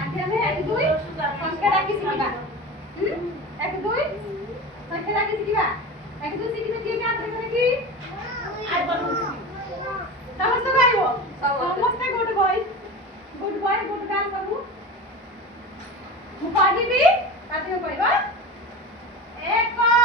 আগে আমি 1 2 সংখ্যা রাখি শিখিবা 1 2 সংখ্যা রাখি শিখিবা 1 2 শিখিতে কি কাজ করে কি আর বলু সমস্ত পাইব সমস্ত গুড বয় গুড গার্ল বাবু মু পড়িবি তাতে কইবা 1 2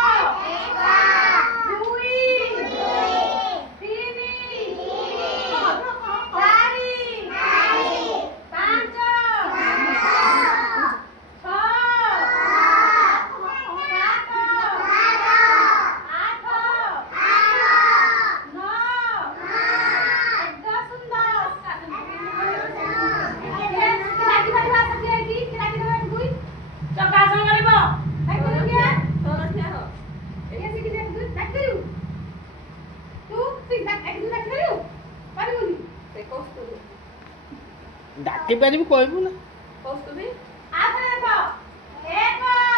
ডাকি পারিবি কইবু না কৌস্তুভী আগে দেখো 1 2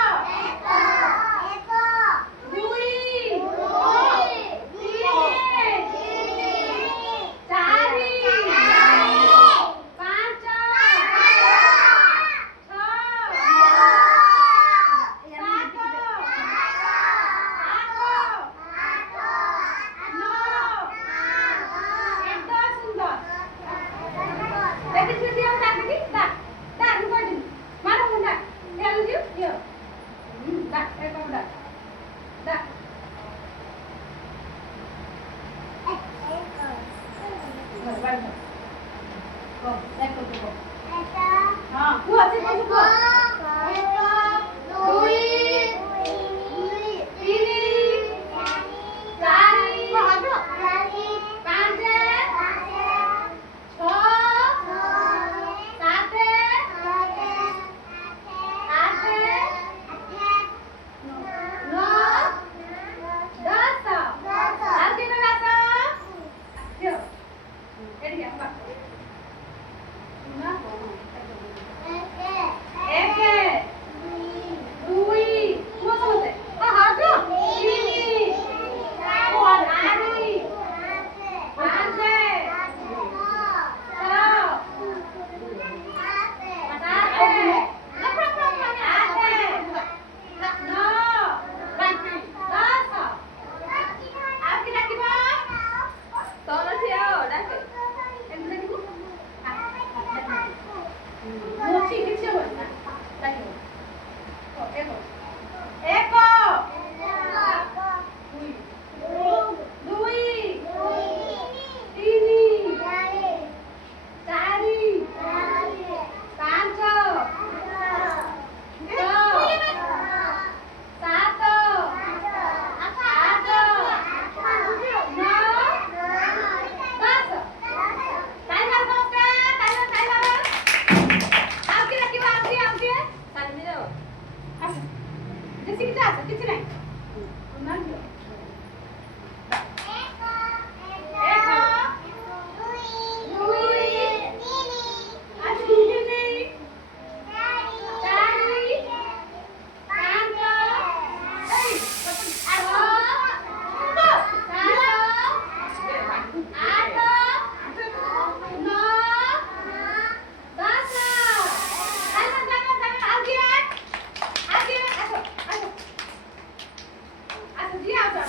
Dia,